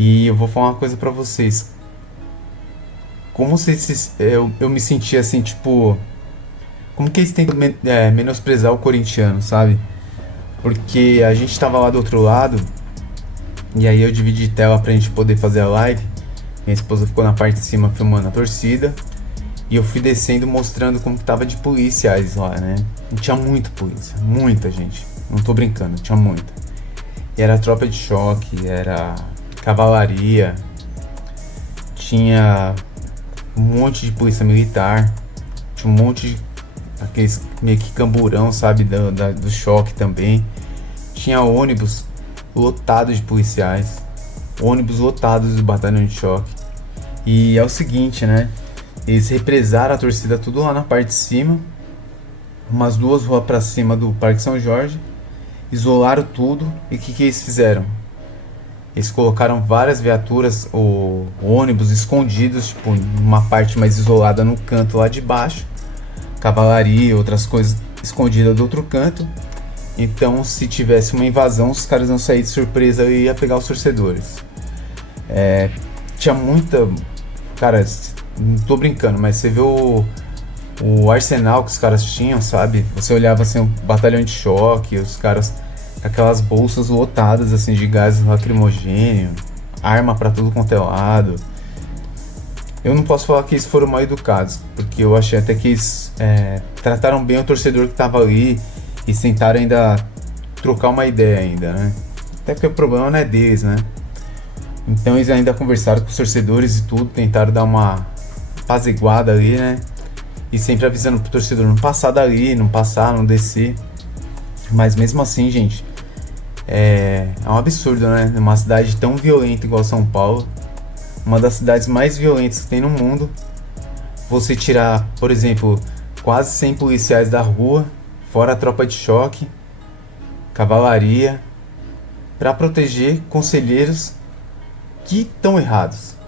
E eu vou falar uma coisa pra vocês. Como eu me senti assim, tipo. Como que eles tentam menosprezar o corintiano, sabe? Porque a gente tava lá do outro lado, e aí eu dividi tela pra gente poder fazer a live. Minha esposa ficou na parte de cima filmando a torcida. E eu fui descendo mostrando como que tava de policiais lá, né? E tinha muita polícia, muita gente. Não tô brincando, tinha muita. E era tropa de choque, era cavalaria, tinha um monte de polícia militar, tinha um monte de aqueles meio que camburão, sabe, do choque também. Tinha ônibus lotado de policiais, ônibus lotados do batalhão de choque. E é o seguinte, né? Eles represaram a torcida tudo lá na parte de cima, umas 2 ruas pra cima do Parque São Jorge, isolaram tudo e o que eles fizeram? Eles colocaram várias viaturas ou ônibus escondidos, tipo, numa parte mais isolada no canto lá de baixo, cavalaria, outras coisas escondidas do outro canto. Então, se tivesse uma invasão, os caras iam sair de surpresa e ia pegar os torcedores. Tinha muita. Cara, não tô brincando, mas você vê o arsenal que os caras tinham, sabe? Você olhava assim, o batalhão de choque, os caras com aquelas bolsas lotadas assim de gás lacrimogêneo, arma pra tudo quanto é lado. Eu não posso falar que eles foram mal educados, porque eu achei até que eles trataram bem o torcedor que tava ali e tentaram ainda trocar uma ideia ainda, né? Até que o problema não é deles, né? Então eles ainda conversaram com os torcedores e tudo, tentaram dar uma apaziguada ali, né? E sempre avisando pro torcedor não passar dali, não passar, não descer. Mas mesmo assim, gente, é um absurdo, né? Numa cidade tão violenta igual São Paulo, uma das cidades mais violentas que tem no mundo, você tirar, por exemplo, quase 100 policiais da rua, fora a tropa de choque, cavalaria, para proteger conselheiros que estão errados.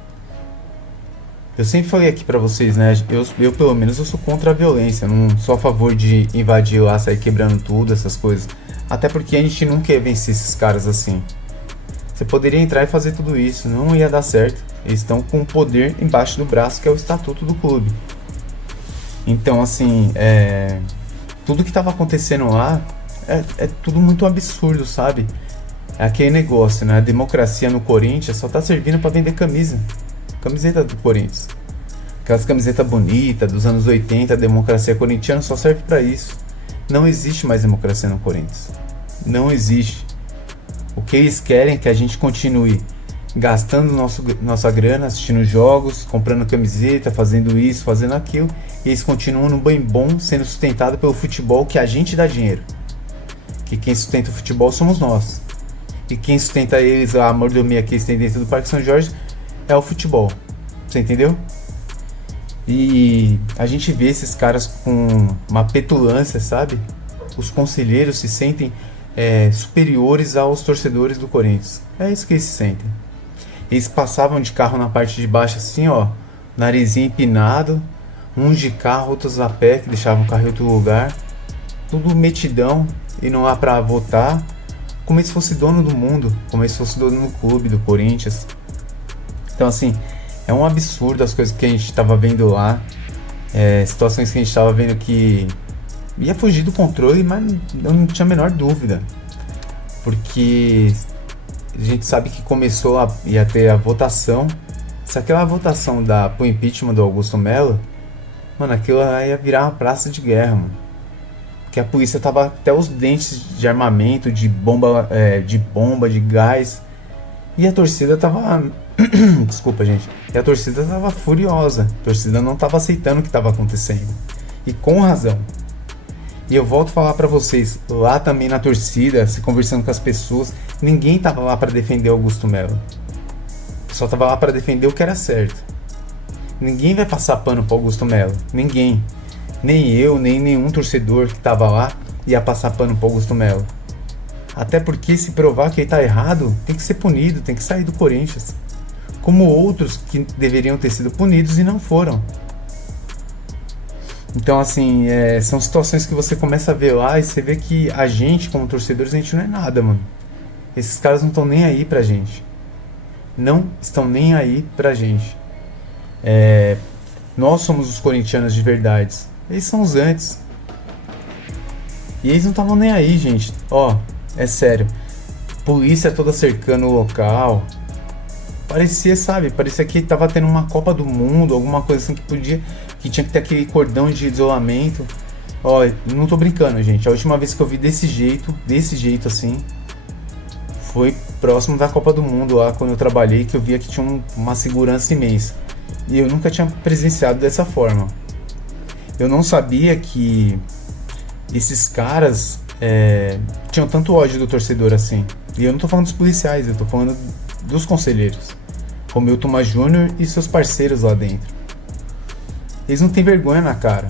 Eu sempre falei aqui pra vocês, né? Eu pelo menos eu sou contra a violência. Eu não sou a favor de invadir lá, sair quebrando tudo, essas coisas. Até porque a gente não quer vencer esses caras assim. Você poderia entrar e fazer tudo isso, não ia dar certo. Eles estão com o poder embaixo do braço, que é o estatuto do clube. Então, assim, tudo que estava acontecendo lá é tudo muito absurdo, sabe? É aquele negócio, né? A democracia no Corinthians só tá servindo para vender camisa. Camiseta do Corinthians. Aquelas camisetas bonitas dos anos 80, a democracia corintiana só serve para isso. Não existe mais democracia no Corinthians. Não existe. O que eles querem é que a gente continue gastando nossa grana, assistindo jogos, comprando camiseta, fazendo isso, fazendo aquilo. E eles continuam no bem bom, sendo sustentado pelo futebol que a gente dá dinheiro. Que quem sustenta o futebol somos nós. E quem sustenta eles, a mordomia que eles têm dentro do Parque São Jorge, é o futebol. Você entendeu? E a gente vê esses caras com uma petulância, sabe? Os conselheiros se sentem superiores aos torcedores do Corinthians. É isso que eles se sentem. Eles passavam de carro na parte de baixo assim, ó, narizinho empinado, uns de carro, outros a pé, que deixavam o carro em outro lugar, tudo metidão, indo lá pra votar, como se fosse dono do mundo, como se fosse dono do clube, do Corinthians. Então, assim, é um absurdo as coisas que a gente tava vendo lá, situações que a gente tava vendo que ia fugir do controle, mas eu não tinha a menor dúvida, porque a gente sabe que ia ter a votação. Se aquela votação pro impeachment do Augusto Melo, mano, aquilo ia virar uma praça de guerra, mano. Porque a polícia tava até os dentes de armamento, de bomba, de gás. E a torcida tava. Desculpa, gente. E a torcida tava furiosa. A torcida não tava aceitando o que tava acontecendo. E com razão. E eu volto a falar pra vocês, lá também na torcida, se conversando com as pessoas, ninguém tava lá pra defender Augusto Melo. Só tava lá pra defender o que era certo. Ninguém vai passar pano pro Augusto Melo. Ninguém. Nem eu, nem nenhum torcedor que tava lá ia passar pano pro Augusto Melo. Até porque se provar que ele tá errado, tem que ser punido, tem que sair do Corinthians. Como outros que deveriam ter sido punidos e não foram. Então, assim, são situações que você começa a ver lá e você vê que a gente, como torcedores, a gente não é nada, mano. Esses caras não estão nem aí pra gente. não estão nem aí pra gente. Nós somos os corintianos de verdade. Eles são os antes. E eles não estavam nem aí, gente. Ó, é sério. Polícia toda cercando o local. Parecia, sabe? Parecia que tava tendo uma Copa do Mundo, alguma coisa assim que tinha que ter aquele cordão de isolamento. Ó, não tô brincando, gente. A última vez que eu vi desse jeito assim, foi próximo da Copa do Mundo lá, quando eu trabalhei, que eu via que tinha uma segurança imensa. E eu nunca tinha presenciado dessa forma. Eu não sabia que esses caras tinham tanto ódio do torcedor assim. E eu não tô falando dos policiais, eu tô falando dos conselheiros. Romilton Thomas Jr. e seus parceiros lá dentro. Eles não têm vergonha na cara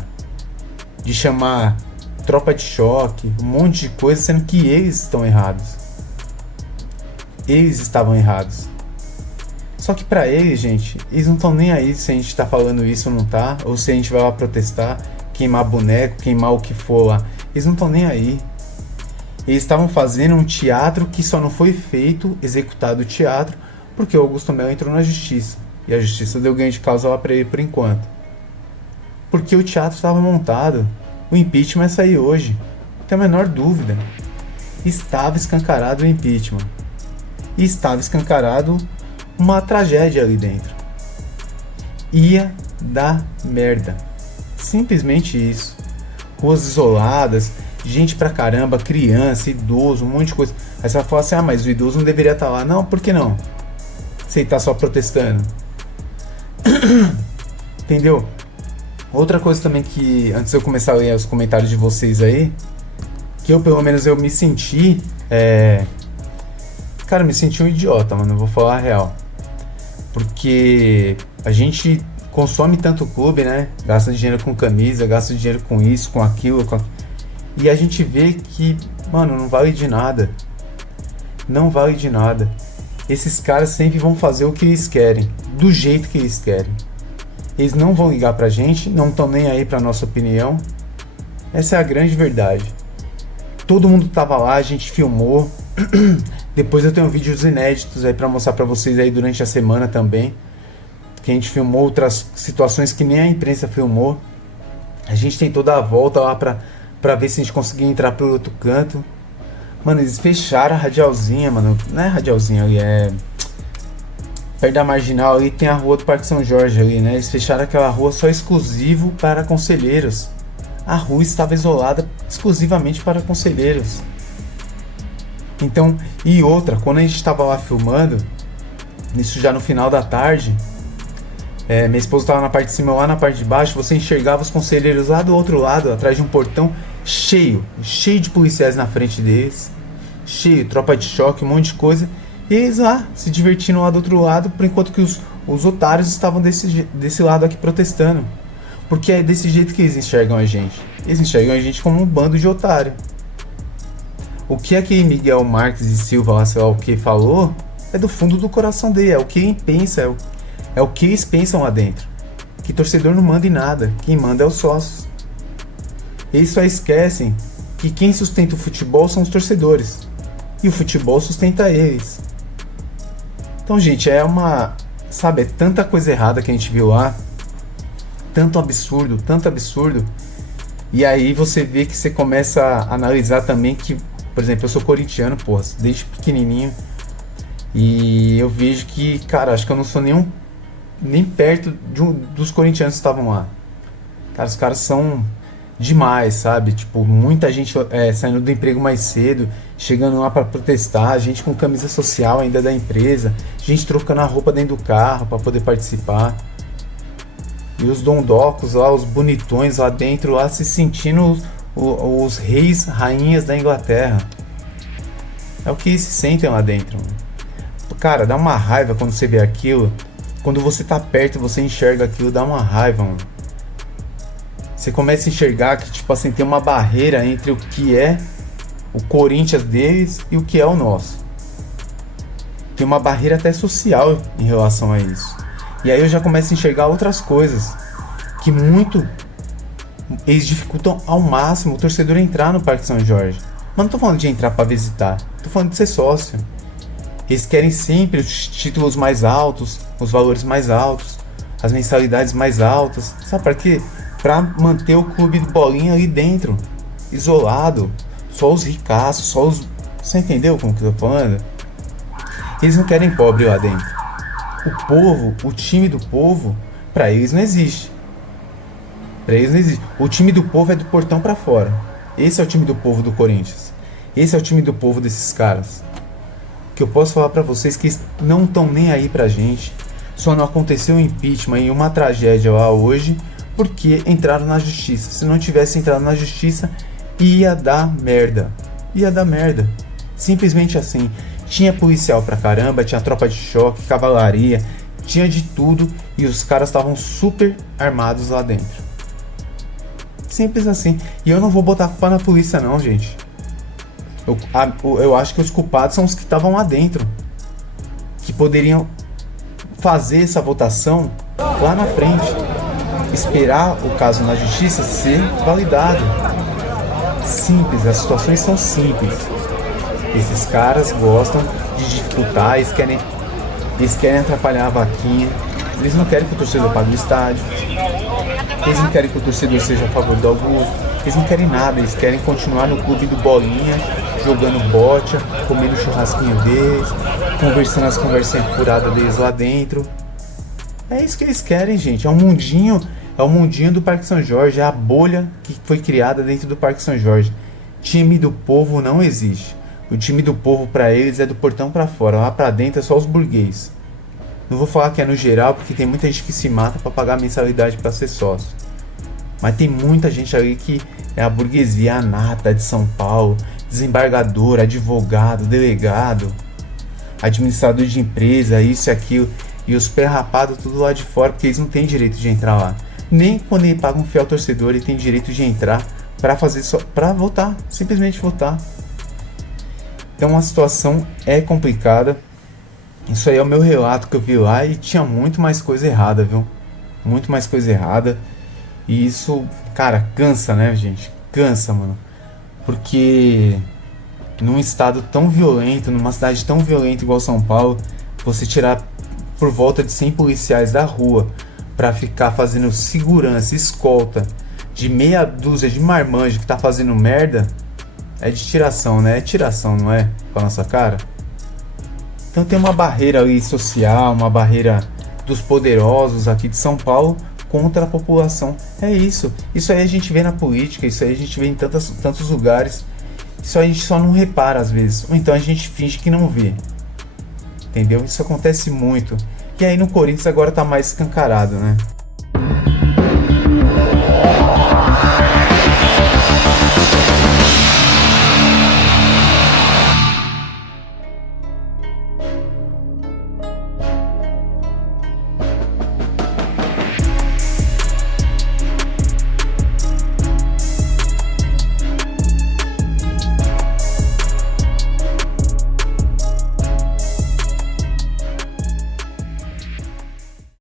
de chamar tropa de choque, um monte de coisa, sendo que eles estão errados. Eles estavam errados. Só que pra eles, gente, eles não estão nem aí se a gente tá falando isso ou não tá, ou se a gente vai lá protestar, queimar boneco, queimar o que for lá. Eles não estão nem aí. Eles estavam fazendo um teatro que só não foi feito, executado o teatro, porque o Augusto Melo entrou na justiça. E a justiça deu ganho de causa lá pra ele por enquanto. Porque o teatro estava montado. O impeachment ia sair hoje. Não tem a menor dúvida. Estava escancarado o impeachment. E estava escancarado uma tragédia ali dentro. Ia dar merda. Simplesmente isso. Ruas isoladas, gente pra caramba, criança, idoso, um monte de coisa. Aí você vai falar assim, mas o idoso não deveria estar lá. Não, por que não? Você tá só protestando. Entendeu? Outra coisa também que, antes de eu começar a ler os comentários de vocês aí, que eu pelo menos eu me senti, cara, eu me senti um idiota, mano, eu vou falar a real. Porque a gente consome tanto clube, né? Gasta dinheiro com camisa, gasta dinheiro com isso, com aquilo, e a gente vê que, mano, não vale de nada. Não vale de nada. Esses caras sempre vão fazer o que eles querem, do jeito que eles querem. Eles não vão ligar pra gente, não estão nem aí pra nossa opinião. Essa é a grande verdade. Todo mundo tava lá, a gente filmou. Depois eu tenho vídeos inéditos aí pra mostrar pra vocês aí durante a semana também. Que a gente filmou outras situações que nem a imprensa filmou. A gente tem toda a volta lá pra ver se a gente conseguia entrar pelo outro canto. Mano, eles fecharam a radialzinha, mano. Não é radialzinha ali, perto da Marginal ali tem a rua do Parque São Jorge ali, né? Eles fecharam aquela rua só exclusivo para conselheiros. A rua estava isolada exclusivamente para conselheiros. Então, e outra, quando a gente estava lá filmando, isso já no final da tarde, minha esposa estava na parte de cima, lá na parte de baixo, você enxergava os conselheiros lá do outro lado, atrás de um portão, cheio de policiais na frente deles, cheio, tropa de choque, um monte de coisa. E eles lá, se divertindo lá do outro lado, por enquanto que os otários estavam desse lado aqui protestando. Porque é desse jeito que eles enxergam a gente. Eles enxergam a gente como um bando de otário. O que aquele Miguel Marques e Silva, lá, sei lá o que, falou, é do fundo do coração dele, é o que ele pensa, é o que eles pensam lá dentro. Que torcedor não manda em nada, quem manda é os sócios. Eles só esquecem que quem sustenta o futebol são os torcedores. E o futebol sustenta eles. Então, gente, é tanta coisa errada que a gente viu lá, tanto absurdo, e aí você vê que você começa a analisar também que, por exemplo, eu sou corintiano, porra, desde pequenininho, e eu vejo que, cara, acho que eu não sou nem perto dos corintianos que estavam lá. Cara, os caras são demais, sabe? Tipo, muita gente saindo do emprego mais cedo, chegando lá pra protestar, gente com camisa social ainda da empresa, gente trocando a roupa dentro do carro pra poder participar. E os dondocos lá, os bonitões lá dentro, lá se sentindo os reis, rainhas da Inglaterra. É o que eles se sentem lá dentro, mano. Cara, dá uma raiva quando você vê aquilo. Quando você tá perto e você enxerga aquilo, dá uma raiva, mano. Você começa a enxergar que, tipo assim, tem uma barreira entre o que é o Corinthians deles e o que é o nosso. Tem uma barreira até social em relação a isso. E aí eu já começo a enxergar outras coisas que eles dificultam ao máximo o torcedor entrar no Parque São Jorge. Mas não tô falando de entrar pra visitar, tô falando de ser sócio. Eles querem sempre os títulos mais altos, os valores mais altos, as mensalidades mais altas. Sabe para quê? Para manter o clube do Bolinha ali dentro, isolado, só os ricaços, só os... Você entendeu como que eu tô falando? Eles não querem pobre lá dentro. O povo, o time do povo, para eles não existe. Para eles não existe. O time do povo é do portão para fora. Esse é o time do povo do Corinthians. Esse é o time do povo desses caras. Que eu posso falar para vocês que não estão nem aí pra gente. Só não aconteceu um impeachment e uma tragédia lá hoje porque entraram na justiça. Se não tivesse entrado na justiça, ia dar merda. Ia dar merda. Simplesmente assim. Tinha policial pra caramba, tinha tropa de choque, cavalaria, tinha de tudo e os caras estavam super armados lá dentro. Simples assim. E eu não vou botar a culpa na polícia não, gente. Eu acho que os culpados são os que estavam lá dentro, que poderiam fazer essa votação lá na frente, esperar o caso na justiça ser validado. Simples, as situações são simples. Esses caras gostam de dificultar, eles querem atrapalhar a vaquinha, eles não querem que o torcedor pague o estádio, eles não querem que o torcedor seja a favor do Augusto, eles não querem nada, eles querem continuar no clube do Bolinha, jogando bocha, comendo o churrasquinho deles, conversando as conversinhas furadas deles lá dentro. É isso que eles querem, gente. É um mundinho do Parque São Jorge, é a bolha que foi criada dentro do Parque São Jorge. Time do povo não existe. O time do povo pra eles é do portão pra fora, lá pra dentro é só os burguês. Não vou falar que é no geral, porque tem muita gente que se mata pra pagar a mensalidade pra ser sócio. Mas tem muita gente ali que é a burguesia, a nata de São Paulo, desembargador, advogado, delegado, administrador de empresa, isso e aquilo. E os pé rapados tudo lá de fora, porque eles não têm direito de entrar lá. Nem quando ele paga um fiel torcedor, ele tem direito de entrar pra votar, simplesmente votar. Então a situação é complicada. Isso aí é o meu relato que eu vi lá e tinha muito mais coisa errada, viu? Muito mais coisa errada. E isso, cara, cansa, né, gente? Cansa, mano. Porque num estado tão violento, numa cidade tão violenta igual São Paulo, você tirar por volta de 100 policiais da rua pra ficar fazendo segurança, escolta de meia dúzia de marmanjo que tá fazendo merda, é de tiração, né? É tiração, não é? Com a nossa cara. Então tem uma barreira ali social, uma barreira dos poderosos aqui de São Paulo contra a população. É isso. Isso aí a gente vê na política, isso aí a gente vê em tantos lugares. Isso aí a gente só não repara às vezes. Ou então a gente finge que não vê. Entendeu? Isso acontece muito. E aí no Corinthians agora tá mais escancarado, né?